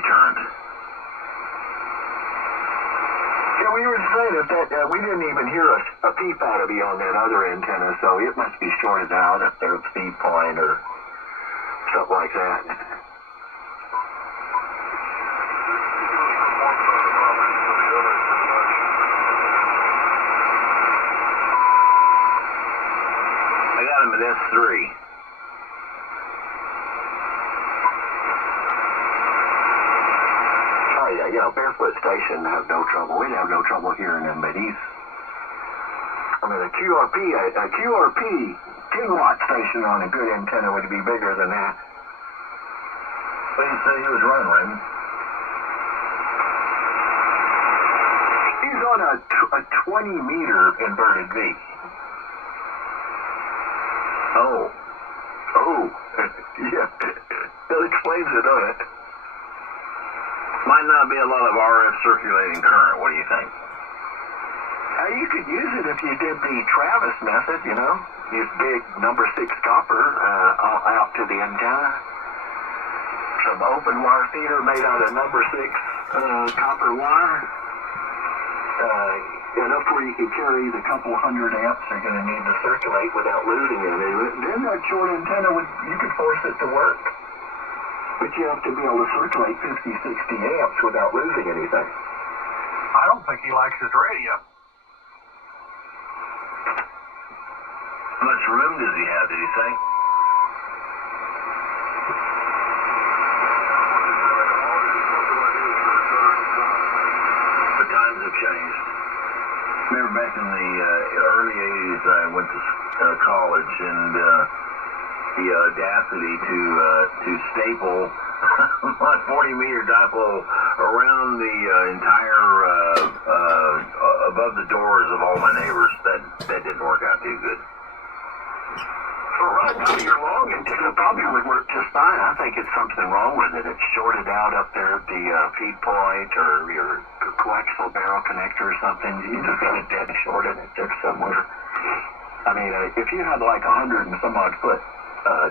deterrent. Yeah, we were saying that we didn't even hear a peep out of you on that other antenna, so it must be shorted out at their feed point or something like that. I got him at S3. Yeah, Barefoot Station have no trouble. We'd have no trouble hearing him, but he's, I mean, a QRP 10-watt station on a good antenna would be bigger than that. What did you say he was running, Raymond? He's on a 20-meter inverted V. Oh. Yeah, that explains it, doesn't it? Might not be a lot of RF circulating current. What do you think? You could use it if you did the Travis method, you know. Use big number 6 copper out to the antenna. Some open wire feeder made out of number 6 copper wire. Enough where you could carry the couple hundred amps you're going to need to circulate without losing any of it. Then that short antenna, you could force it to work. But you have to be able to circulate 50, 60 amps without losing anything. I don't think he likes his radio. How much room does he have, did he say? The times have changed. Remember back in the early 80s, I went to college, and the audacity to staple my 40-meter dipole around the entire above the doors of all my neighbors. That didn't work out too good. Well, right now your long antenna probably would work just fine. I think it's something wrong with it. It's shorted out up there at the feed point or your coaxial barrel connector or something. You just got it dead shorted it there somewhere. I mean, if you had like 100 and some odd foot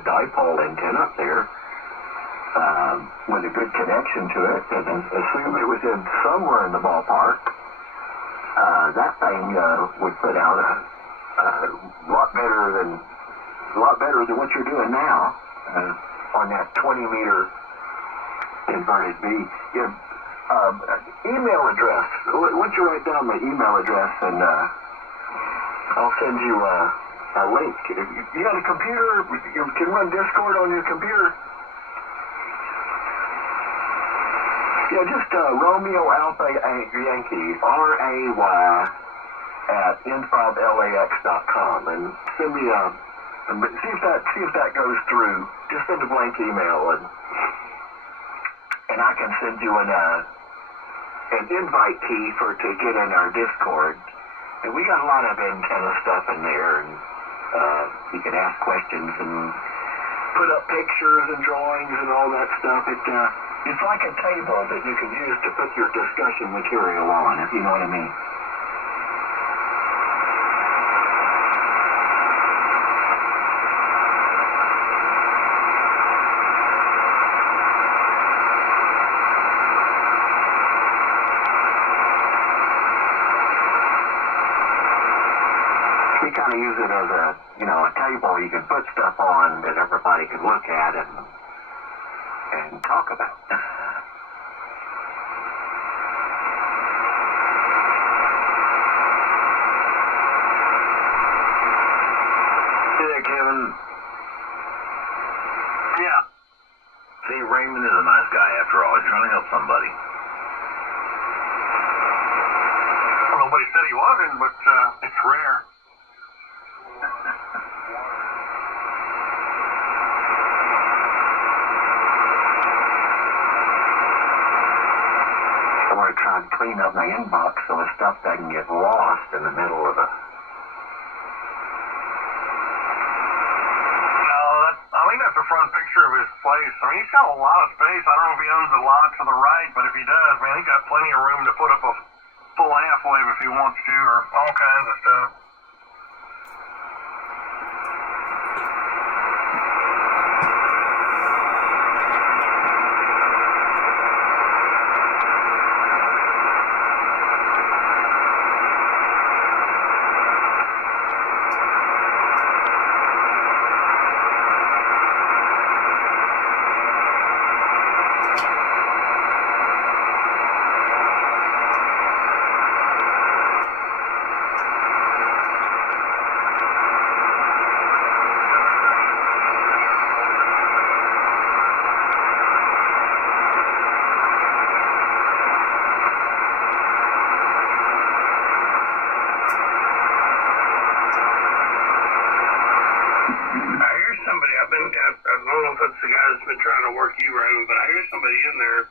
dipole antenna up there with a good connection to it, and assume it was in somewhere in the ballpark, that thing would put out a lot better than what you're doing now on that 20-meter inverted V. Yeah, email address. Why don't you write down my email address, and I'll send you a link. You got a computer? You can run Discord on your computer? Yeah, just Romeo Alpha Yankee, RAY at N5LAX.com, and send me see if that goes through. Just send a blank email, and I can send you an invite key to get in our Discord. And we got a lot of antenna stuff in there, and you can ask questions and put up pictures and drawings and all that stuff. It's like a table that you can use to put your discussion material on, if you know what I mean. We kind of use it as a table you can put stuff on that everybody can look at and talk about. Hey, Kevin. Yeah. See, Raymond is a nice guy after all. He's trying to help somebody. Nobody said he wasn't, but it's rare. I want to try and clean up my inbox so the stuff doesn't get lost in the middle of a... That's a front picture of his place. I mean, he's got a lot of space. I don't know if he owns a lot to the right, but if he does, man, he's got plenty of room to put up a full half wave if he wants to, or all kinds of stuff. been trying to work you, Raymond, but I hear somebody in there.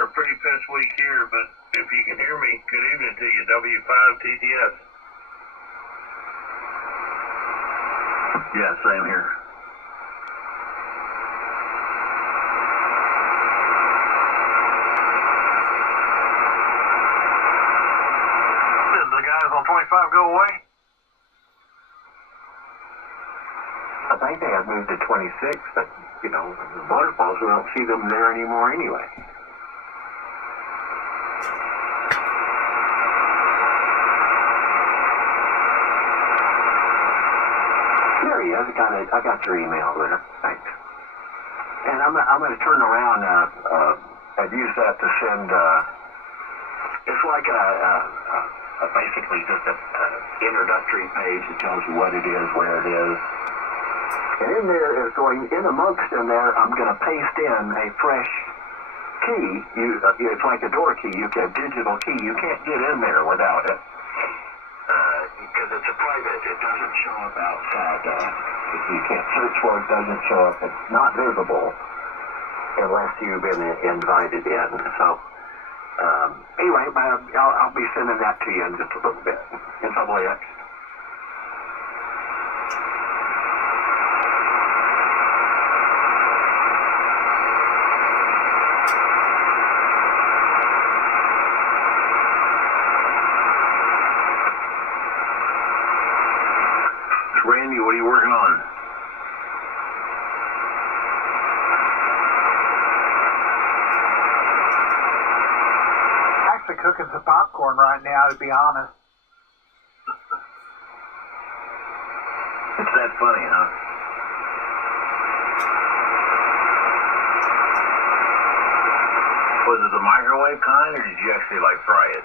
They're pretty pissed weak here, but if you can hear me, good evening to you, W5TTS. Yeah, same here. Did the guys on 25 go away? I think they have moved to 26, but, you know, the waterfalls, we don't see them there anymore anyway. There he is. I got your email there. Thanks. And I'm going to turn around and use that to send. It's like basically just a introductory page that tells you what it is, where it is. And in there is going in amongst in there. I'm going to paste in a fresh key. It's like a door key. You can digital key. You can't get in there without it. Because it's a private, it doesn't show up outside. If you can't search for it, doesn't show up. It's not visible unless you've been invited in. So, anyway, I'll be sending that to you in just a little bit. N5LAX. Randy, what are you working on? Actually cooking some popcorn right now, to be honest. It's that funny, huh? Was it the microwave kind, or did you actually, like, fry it?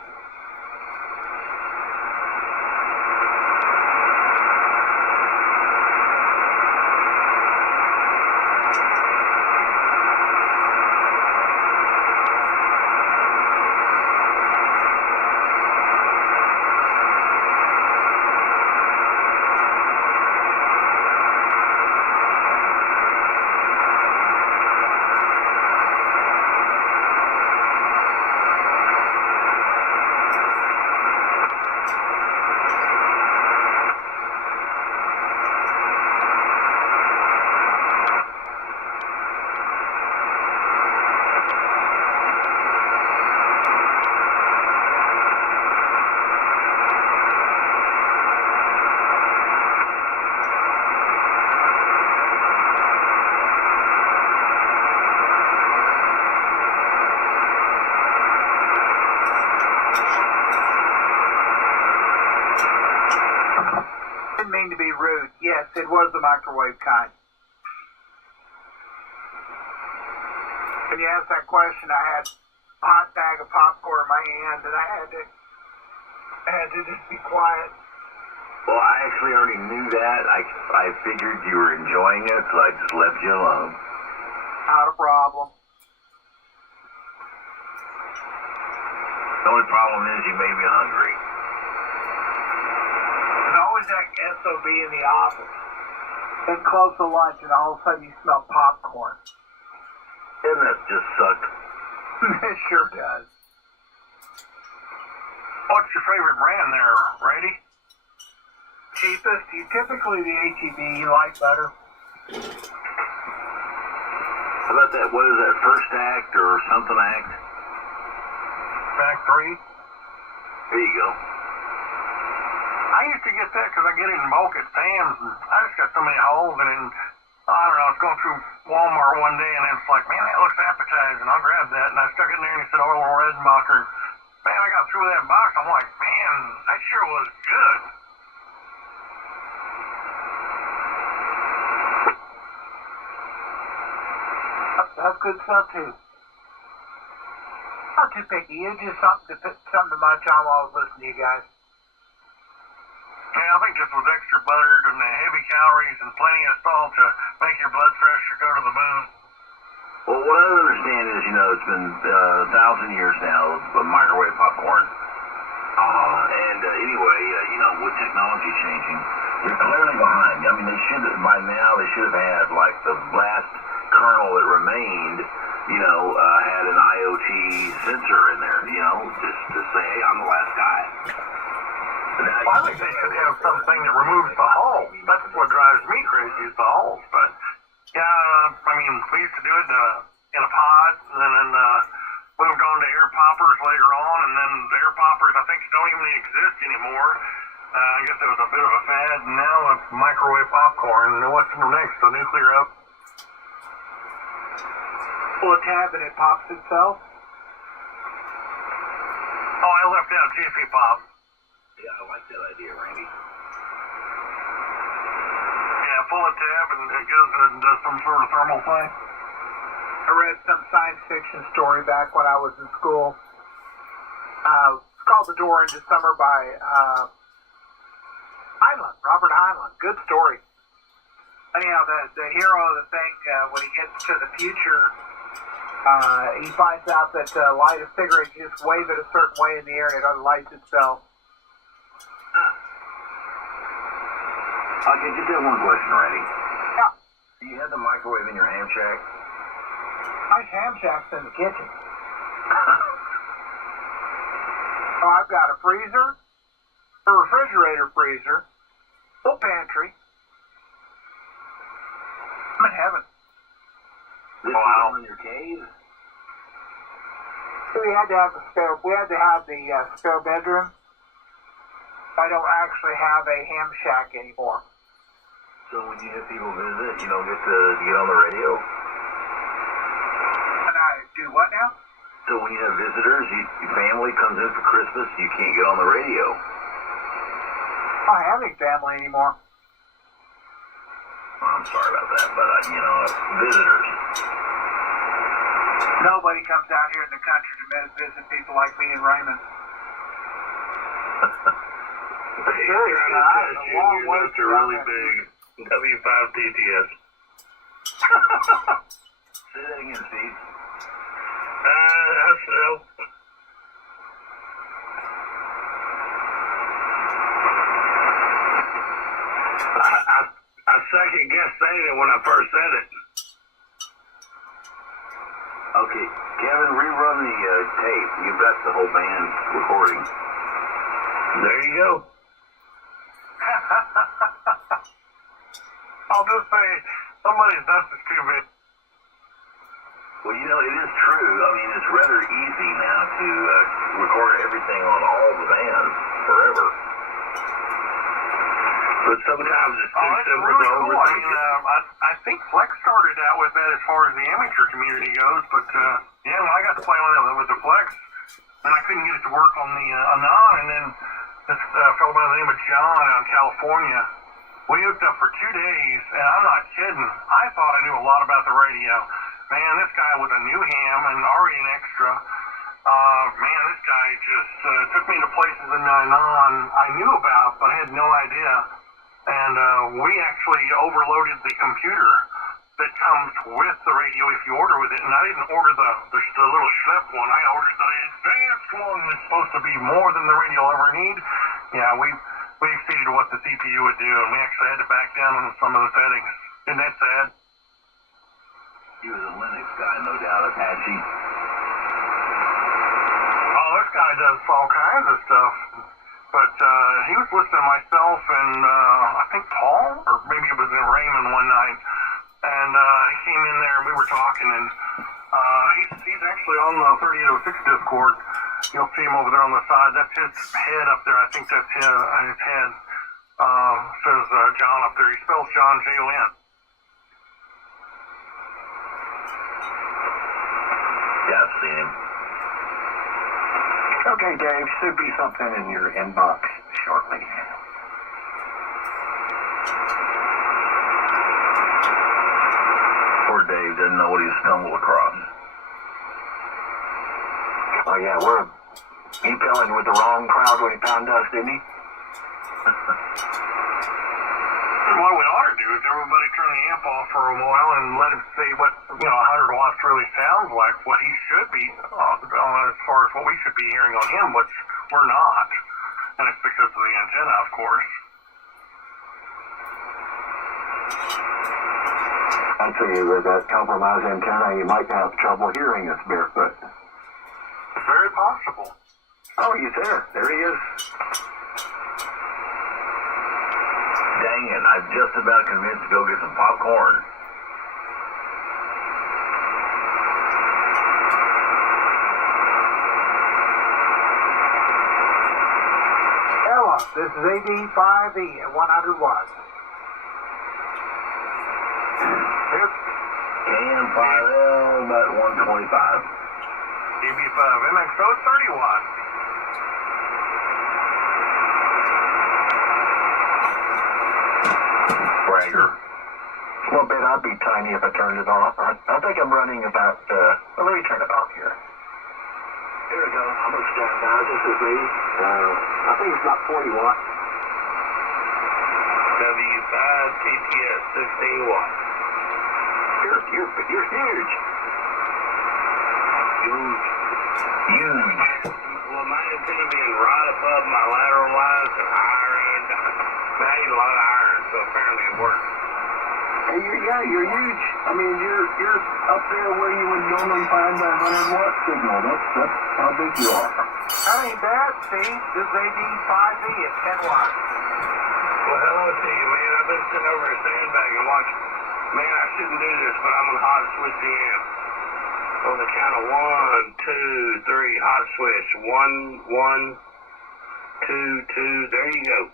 Didn't mean to be rude. Yes, it was the microwave kind. When you asked that question, I had a hot bag of popcorn in my hand, and I had to just be quiet. Well, I actually already knew that. I figured you were enjoying it, so I just left you alone. Not a problem. The only problem is you may be hungry. There's always that SOB in the office. Then close to lunch, and all of a sudden you smell popcorn. Doesn't that just suck? It sure does. What's your favorite brand there, Brady? Cheapest, typically the HEB light butter. How about that? What is that? First Act or something Act? Back 3? There you go. I used to get that because I get it in bulk at Sam's, and I just got so many holes in it. And I don't know, I was going through Walmart one day, and it's like, man, that looks appetizing. I'll grab that, and I stuck it in there, and it said Oil Redenbacher. Man, I got through that box. I'm like, man, that sure was good. That's good stuff too. Not too picky. It's just something to munch on while I was listening to you guys. Yeah, I think just with extra buttered and the heavy calories and plenty of salt to make your blood pressure go to the moon. Well, what I understand is, it's been 1,000 years now of microwave popcorn. Anyway, with technology changing, they're clearly behind. I mean, by now, they should have had, like, the last kernel that remained, had an IoT sensor in there, just to say, hey, I'm the last guy. Well, I think they should have something that removes the holes. That's what drives me crazy is the holes. But, yeah, we used to do it in a pod, and then moved on to air poppers later on, and then the air poppers, I think, don't even exist anymore. I guess it was a bit of a fad, and now it's microwave popcorn. And what's next? The nuclear up? Pull a tab and it pops itself. Oh, I left out Jiffy Pop. Yeah, I like that idea, Randy. Yeah, pull a tab and it goes and does some sort of thermal thing. I read some science fiction story back when I was in school. It's called The Door into Summer by Robert Heinlein. Good story. Anyhow, the hero of the thing, when he gets to the future, he finds out that light a cigarette, you just wave it a certain way in the air and it lights itself. Okay, just have one question, Randy. Yeah. Do you have the microwave in your ham shack? My ham shack's in the kitchen. Oh, I've got a freezer, a refrigerator freezer, full pantry. I'm in heaven. This is all in your cave? So we had to have the spare bedroom. I don't actually have a ham shack anymore. So when you have people visit, you don't get to get on the radio? And I do what now? So when you have visitors, your family comes in for Christmas, you can't get on the radio. I don't have any family anymore. Well, I'm sorry about that, but, visitors. Nobody comes out here in the country to visit people like me and Raymond. You're nuts are really big. W5TTS. Say that again, Steve. I second guessed saying it when I first said it. Okay, Kevin, rerun the tape. You've got the whole band recording. There you go. I'll just say, somebody's nuts is too big. Well, it is true. It's rather easy now to record everything on all the bands forever. But sometimes it's too simple to overthink it. I think Flex started out with that as far as the amateur community goes, but when I got to play with the Flex, and I couldn't get it to work on the Anon, and then this fellow by the name of John out in California, we hooked up for 2 days, and I'm not kidding. I thought I knew a lot about the radio. Man, this guy with a new ham and already an extra. This guy just took me to places in Anon I knew about, but I had no idea. And we actually overloaded the computer that comes with the radio if you order with it. And I didn't order the little schlep one. I ordered the advanced one that's supposed to be more than the radio will ever need. Yeah, we exceeded what the CPU would do, and we actually had to back down on some of the settings. Isn't that sad? He was a Linux guy, no doubt, Apache. Oh, this guy does all kinds of stuff. But he was listening to myself and I think Paul, or maybe it was in Raymond one night. And he came in there and we were talking, and he's actually on the 3806 Discord. You'll see him over there on the side. That's his head up there. I think that's his head. Says John up there. He spells John J-O-N. Yeah, I've seen him. Okay, Dave, should be something in your inbox shortly. Poor Dave didn't know what he stumbled across. Oh, yeah, he fell in with the wrong crowd when he found us, didn't he? What we ought to do is everybody turn the amp off for a while and let him see what 100 watts really sounds like, what he should be as far as what we should be hearing on him, which we're not. And it's because of the antenna, of course. I'd say with that compromised antenna, you might have trouble hearing us barefoot. Very possible. Oh, he's there. There he is. Dang it, I'm just about convinced to go get some popcorn. Ella, this is AD5E at 100 watts. N5L, about 125. EB5 MXO 30 watts. Bragger. Well, bet I'd be tiny if I turned it off. I think I'm running about, well, let me turn it off here. Here we go. I'm going to stand down. This is me. I think it's about 40 watts. W5 TTS 16 watts. You're huge. Huge. Well, my antenna being right above my lateral lines and higher end, I need a lot of iron, so apparently it works. Hey, you're huge. I mean, you're up there where you would normally find a 100-watt signal. That's how big you are. That ain't bad, Steve. This is AD5E at 10 watts. Well, hello to you, man. I've been sitting over a sandbag and watching. Man, I shouldn't do this, but I'm going to hot switch the amp. On the count of 1, 2, 3, hot switch. 1, 1, 2, 2. There you go.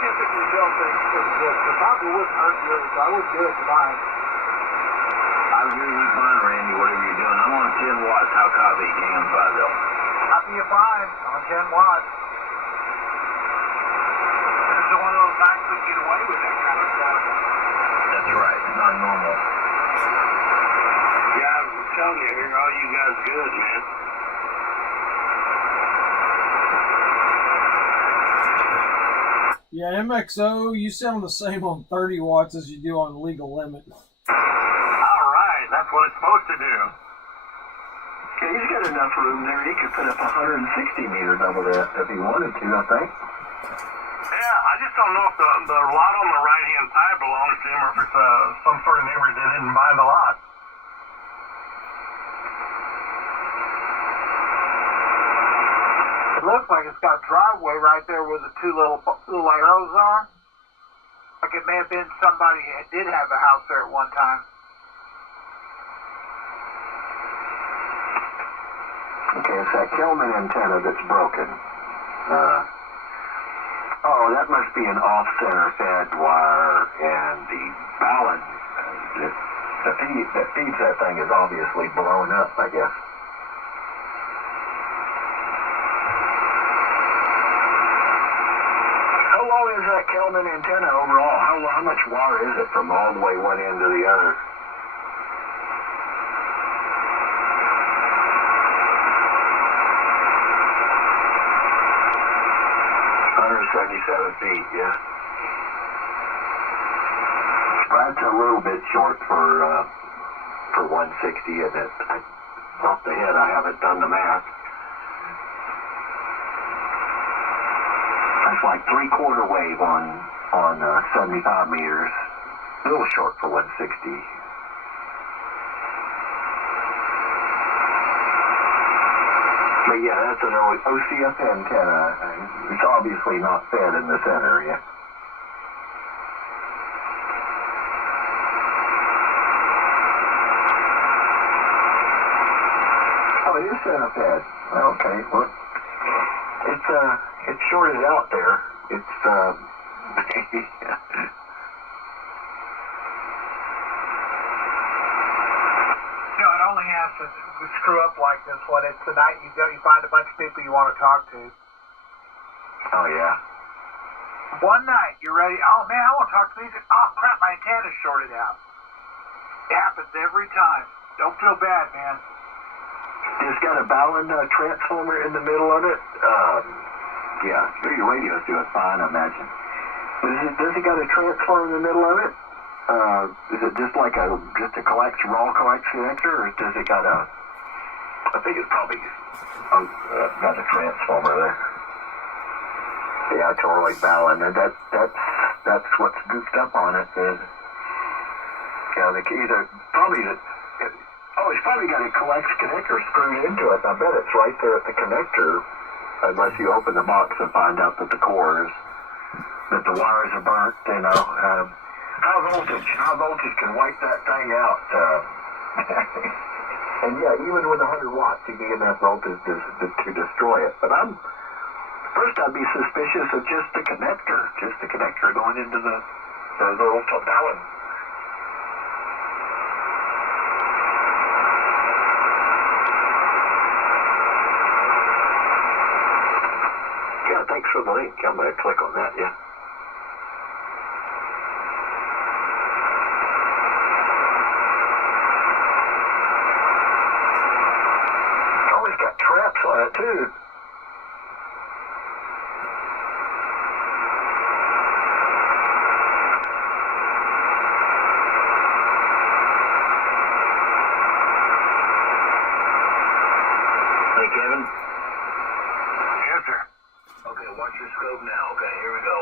Typically built things pretty good. So probably wouldn't hurt yours, so I wouldn't do it to mine. I agree with mine, Randy, whatever you're doing. I'm on 10 watts. How copy N5L? Copy you fine on 10 watts. This is one of those nights we get away with that kind of stuff. That's right. It's not normal. Yeah, I'm telling you, here, all you guys good, man. Yeah, MXO, you sound the same on 30 watts as you do on legal limit. All right, that's what it's supposed to do. Yeah, he's got enough room there. He could put up 160 meter double that if he wanted to, I think. Yeah, I just don't know if the lot on the right-hand side belongs to him or if it's some sort of neighbor that didn't buy the lot. It looks like it's got a driveway right there where the two little arrows are. Like it may have been somebody that did have a house there at one time. Okay, it's that Kelman antenna that's broken. Oh, that must be an off-center fed wire, and the balun that feeds that thing is obviously blown up, I guess. How long is that Kelman antenna overall? How much wire is it from all the way one end to the other? Feet, yeah. That's a little bit short for 160, and off the head I haven't done the math. That's like 3/4 wave on 75 meters. A little short for 160. But yeah, that's an OCF antenna. It's obviously not fed in the center yet. Oh, it is center fed. Okay, well, it's shorted out there. It's It only has to screw up like this when it's the night you find a bunch of people you want to talk to. Oh yeah. One night you're ready. Oh man, I want to talk to these. Oh crap, my antenna's shorted out. It happens every time. Don't feel bad, man. It's got a balun transformer in the middle of it. Yeah, your radio's doing fine, I imagine. Does it got a transformer in the middle of it? Is it just like a raw coax connector, or does it got a? I think it's probably got a transformer there. Yeah, totally balun, and that's that's what's goofed up on it. Yeah, the key to probably he's probably got a coax connector screwed into it. I bet it's right there at the connector, unless you open the box and find out that the wires are burnt. High voltage can wipe that thing out. And yeah, even with 100 watts, you can get enough voltage to destroy it. But first I'd be suspicious of just the connector going into the little Talon. Yeah, thanks for the link. I'm going to click on that, yeah. Traps on it too. Hey, Kevin? Yes, sir. Okay, watch your scope now. Okay, here we go.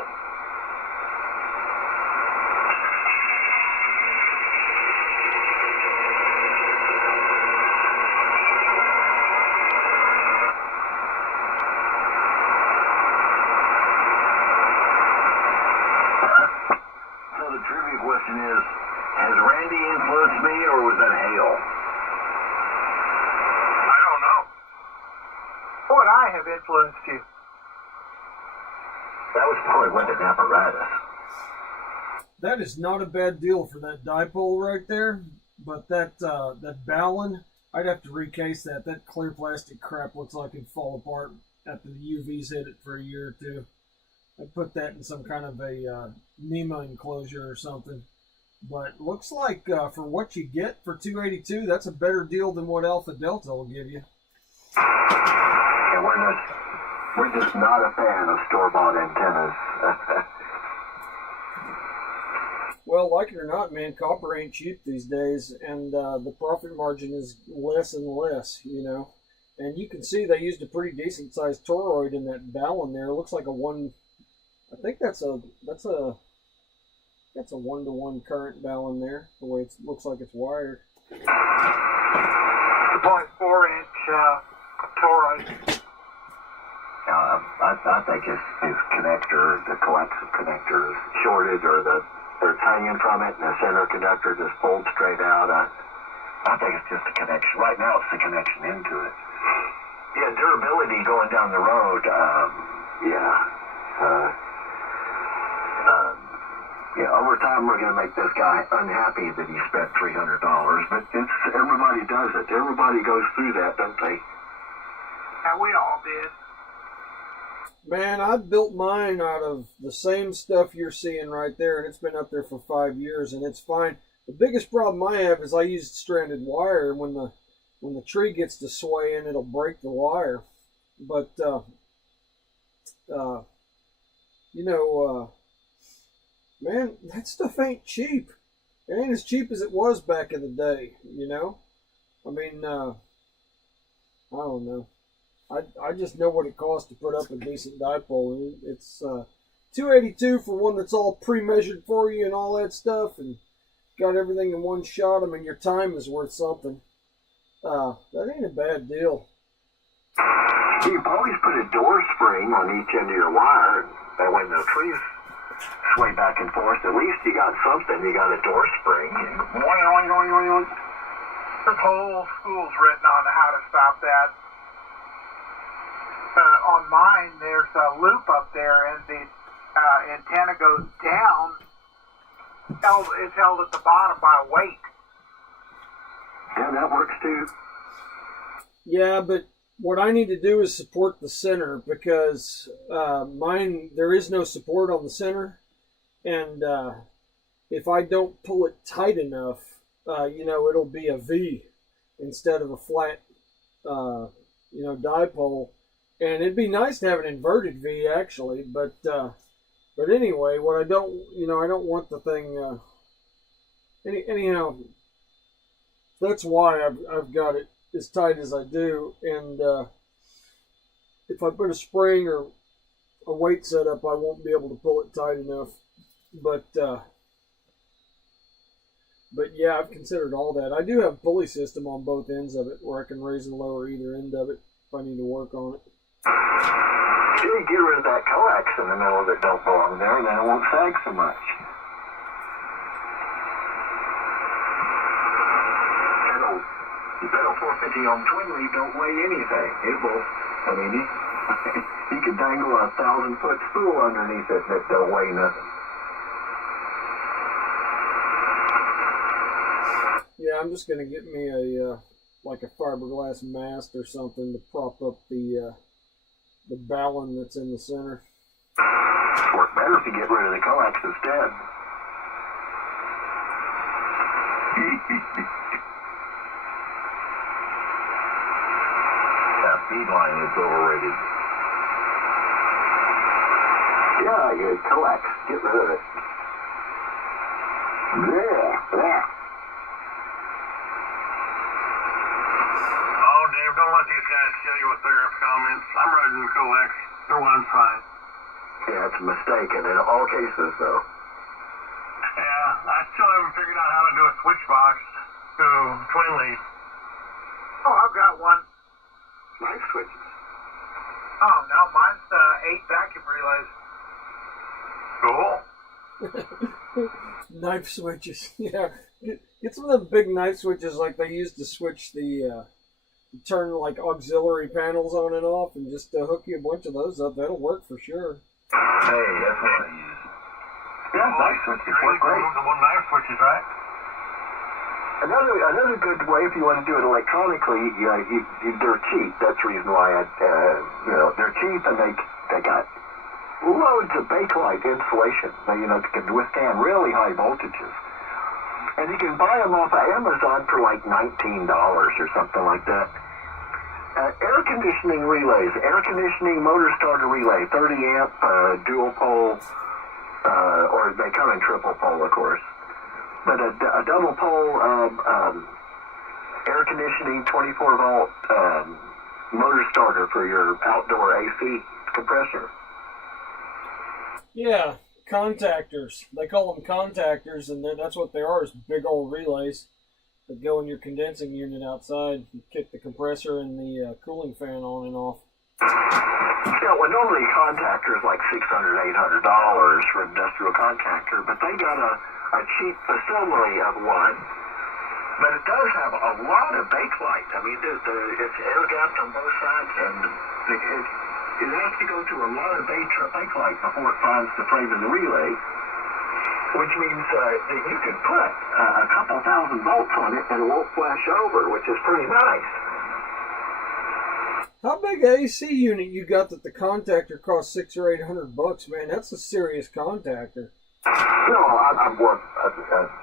Question is, has Randy influenced me, or was that hail? I don't know. Would I have influenced you? That was probably with an apparatus. That is not a bad deal for that dipole right there, but that balun, I'd have to recase that. That clear plastic crap looks like it'd fall apart after the UVs hit it for a year or two. I'd put that in some kind of a NEMA enclosure or something. But looks like for what you get for $282, that's a better deal than what Alpha Delta will give you. Yeah, we're just not a fan of store-bought antennas. Well, like it or not, man, copper ain't cheap these days, and the profit margin is less and less, you know. And you can see they used a pretty decent-sized toroid in that balun there. It looks like a one. I think that's a 1-to-1 current balun there, the way it looks like it's wired. 2.4-inch toroid. I think his connector, the coaxial connector, is shorted, or it's hanging from it, and the center conductor just pulled straight out. I think it's just a connection. Right now, it's the connection into it. Yeah, durability going down the road. Over time we're going to make this guy unhappy that he spent $300, but everybody does it. Everybody goes through that, don't they? And we all did. Man, I built mine out of the same stuff you're seeing right there, and it's been up there for 5 years, and it's fine. The biggest problem I have is I used stranded wire, and when the tree gets to swaying, it'll break the wire. But man, that stuff ain't cheap. It ain't as cheap as it was back in the day, you know? I mean, I don't know. I just know what it costs to put up a decent dipole. It's $282 for one that's all pre-measured for you and all that stuff, and got everything in one shot. I mean, your time is worth something. That ain't a bad deal. You've always put a door spring on each end of your wire, and when the trees sway back and forth, at least you got something. You got a door spring. There's whole schools written on how to stop that. On mine, there's a loop up there, and the antenna goes down. It's held at the bottom by weight. Yeah, that works too. Yeah, but what I need to do is support the center, because mine, there is no support on the center, and if I don't pull it tight enough, it'll be a V instead of a flat, dipole. And it'd be nice to have an inverted V actually, but anyway, what I don't want the thing. Anyhow, that's why I've got it as tight as I do, and if I put a spring or a weight setup, I won't be able to pull it tight enough. But yeah, I've considered all that. I do have pulley system on both ends of it, where I can raise and lower either end of it if I need to work on it. You get rid of that coax in the middle that don't belong there, and then it won't sag so much. Pedal 450 ohm twin lead don't weigh anything. It will, I mean, you can dangle a 1,000-foot spool underneath it that don't weigh nothing. Yeah, I'm just gonna get me a like a fiberglass mast or something to prop up the ballon that's in the center. Work better if you get rid of the coax instead. That feed line is overrated. Yeah, your coax, get rid of it. Yeah. Oh, Dave, don't let these guys kill you with their comments. I'm riding coax. They're one fine. Yeah, it's a mistake in all cases, though. Yeah, I still haven't figured out how to do a switch box to twin lead. Oh, I've got one. Nice switches. Oh, no, mine's 8 vacuum relays. Cool. Knife switches. Yeah, get some of them big knife switches like they used to switch the turn like auxiliary panels on and off, and just hook you a bunch of those up. That'll work for sure. Hey, that's what I use. Yeah, nice switches work great. Removable knife switches, right? Another good way, if you want to do it electronically, they're cheap. That's the reason why they're cheap, and they got loads of bakelite insulation. That can withstand really high voltages. And you can buy them off of Amazon for like $19 or something like that. Air conditioning relays, air conditioning motor starter relay, 30 amp, dual pole, or they come in triple pole, of course. But a double pole air conditioning 24 volt motor starter for your outdoor AC compressor. Yeah, contactors. They call them contactors, and that's what they are, is big old relays that go in your condensing unit outside. You kick the compressor and the cooling fan on and off. Yeah, well, normally a contactor is like $600, $800 for an industrial contactor, but they got a cheap facsimile of one. But it does have a lot of bakelite. I mean, it's air gapped on both sides, and it has to go through a lot of bakelite before it finds the frame of the relay, which means that you can put a couple thousand volts on it and it won't flash over, which is pretty nice. How big a AC unit you got that the contactor costs $600 or $800, man? That's a serious contactor. No,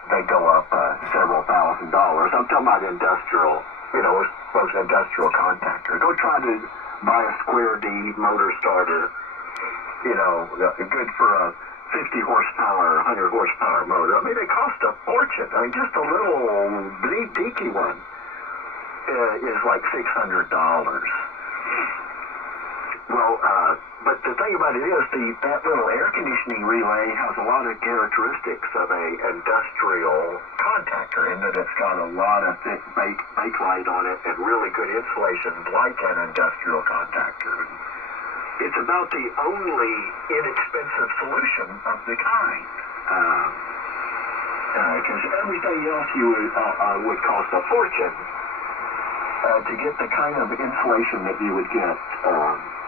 they go up several $1,000s. I'm talking about industrial, most industrial contactor. Go try to buy a square D motor starter, good for a 50 horsepower, 100 horsepower motor. I mean, they cost a fortune. I mean, just a little deaky one is like $600. Well, but the thing about it is, that little air conditioning relay has a lot of characteristics of a industrial contactor, in that it's got a lot of thick bakelite on it and really good insulation, like an industrial contactor. It's about the only inexpensive solution of the kind. Because everything else would cost a fortune to get the kind of insulation that you would get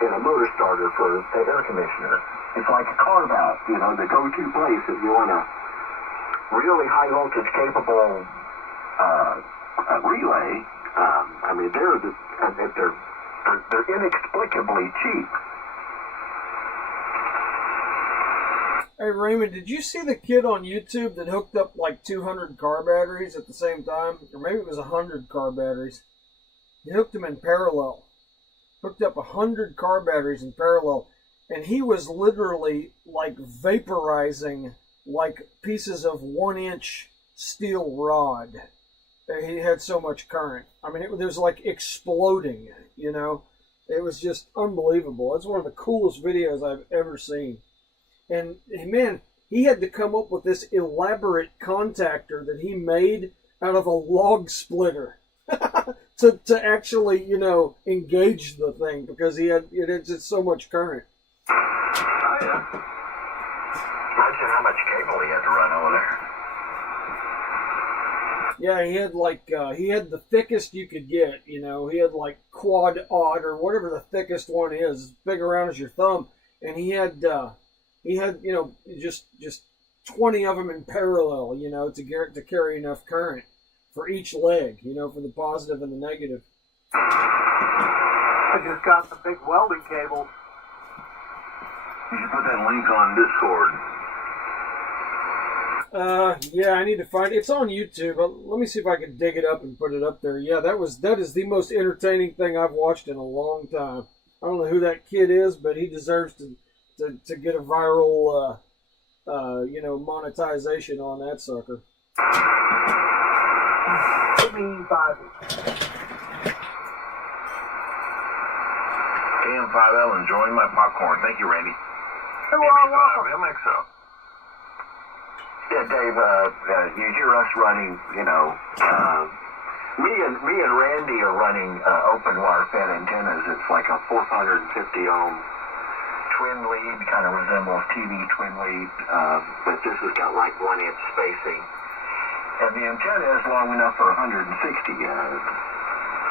in a motor starter for an air conditioner. It's like a carve-out, the go-to place if you want a really high voltage capable relay. I mean, they're inexplicably cheap. Hey, Raymond, did you see the kid on YouTube that hooked up like 200 car batteries at the same time? Or maybe it was 100 car batteries. He hooked them in parallel. Hooked up 100 car batteries in parallel. And he was literally like vaporizing like pieces of 1-inch steel rod. He had so much current. I mean, it was like exploding, It was just unbelievable. It's one of the coolest videos I've ever seen. And man, he had to come up with this elaborate contactor that he made out of a log splitter to actually, engage the thing because it had just so much current. Oh, yeah. Imagine how much cable he had to run over there. Yeah, he had the thickest you could get, he had like quad odd or whatever the thickest one is, big around as your thumb, and he had just 20 of them in parallel, to carry enough current for each leg, for the positive and the negative. I just got some big welding cables. You should put that link on Discord. Yeah, I need to find it. It's on YouTube. Let me see if I can dig it up and put it up there. Yeah, that is the most entertaining thing I've watched in a long time. I don't know who that kid is, but he deserves to get a viral, monetization on that sucker. N5L enjoying my popcorn. Thank you, Randy. MXO. Yeah, Dave, you hear us running, me and Randy are running open wire fed antennas. It's like a 450 ohm twin lead, kind of resembles TV twin lead, but this has got like 1 inch spacing. And the antenna is long enough for 160.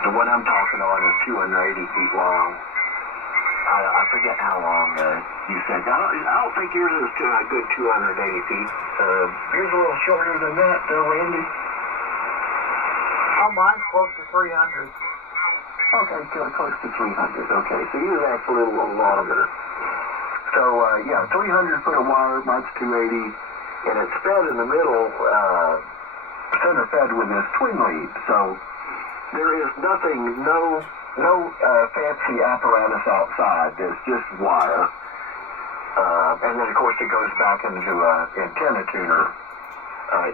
The one I'm talking on is 280 feet long. I forget how long you said. I don't think yours is to a good 280 feet. Yours a little shorter than that, Randy. Oh, mine's close to 300. Okay, close to 300. Okay, so yours actually a little longer. So, 300 foot of wire, mine's 280, and it's fed in the middle, center fed with this twin lead. So, there is nothing, no fancy apparatus outside. There's just wire. And then, of course, it goes back into an antenna tuner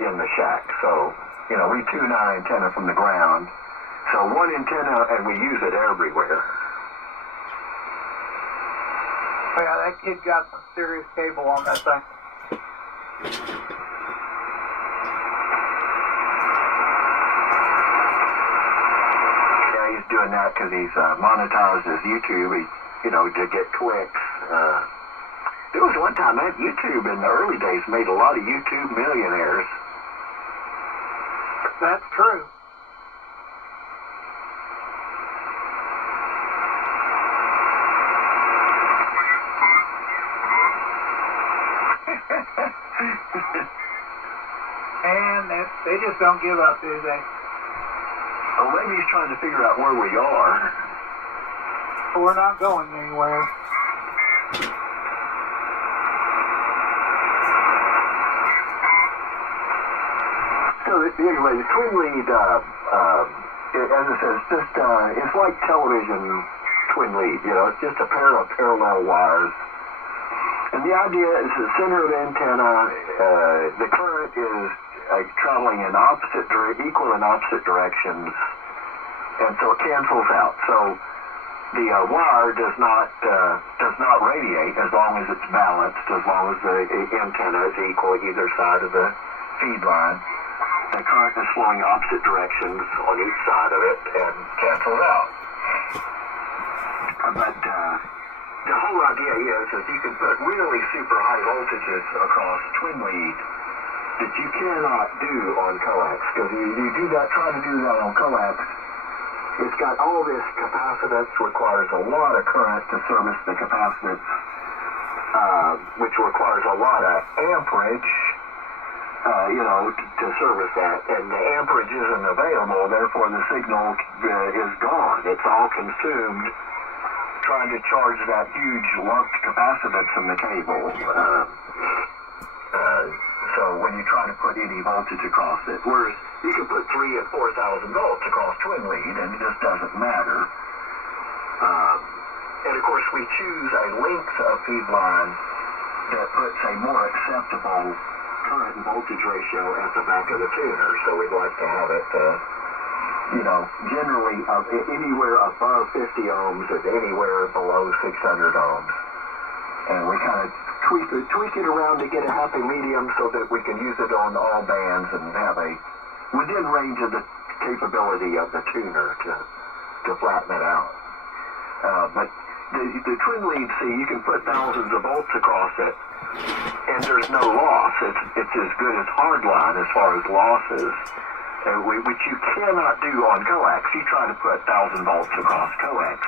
in the shack. So, we tune our antenna from the ground. So one antenna, and we use it everywhere. Yeah, that kid got some serious cable on that thing. Doing that because he's monetized his YouTube, to get clicks. There was one time that YouTube in the early days made a lot of YouTube millionaires. That's true. And they just don't give up, do they? Well, maybe he's trying to figure out where we are. We're not going anywhere. So anyway, the twin lead, as I said, it's like television twin lead. It's just a pair of parallel wires. And the idea is the center of the antenna, the current is traveling in equal and opposite directions, and so it cancels out. So the wire does not radiate as long as it's balanced, as long as the antenna is equal either side of the feed line. The current is flowing opposite directions on each side of it and cancels out. But the whole idea is that you can put really super high voltages across twin lead that you cannot do on coax, because you try to do that on coax, it's got all this capacitance, requires a lot of current to service the capacitance, which requires a lot of amperage, to service that, and the amperage isn't available, therefore the signal is gone. It's all consumed trying to charge that huge lumped capacitance in the cable. So when you try to put any voltage across it, whereas you can put 3,000 and 4,000 volts across twin lead, and it just doesn't matter. And of course, we choose a length of feed line that puts a more acceptable current and voltage ratio at the back of the tuner. So we'd like to have it, generally anywhere above 50 ohms and anywhere below 600 ohms. And we kind of tweak it around to get a happy medium so that we can use it on all bands and have a within range of the capability of the tuner to flatten it out. But the twin lead C, you can put thousands of volts across it, and there's no loss. It's as good as hardline as far as losses, which you cannot do on coax. You try to put 1,000 volts across coax,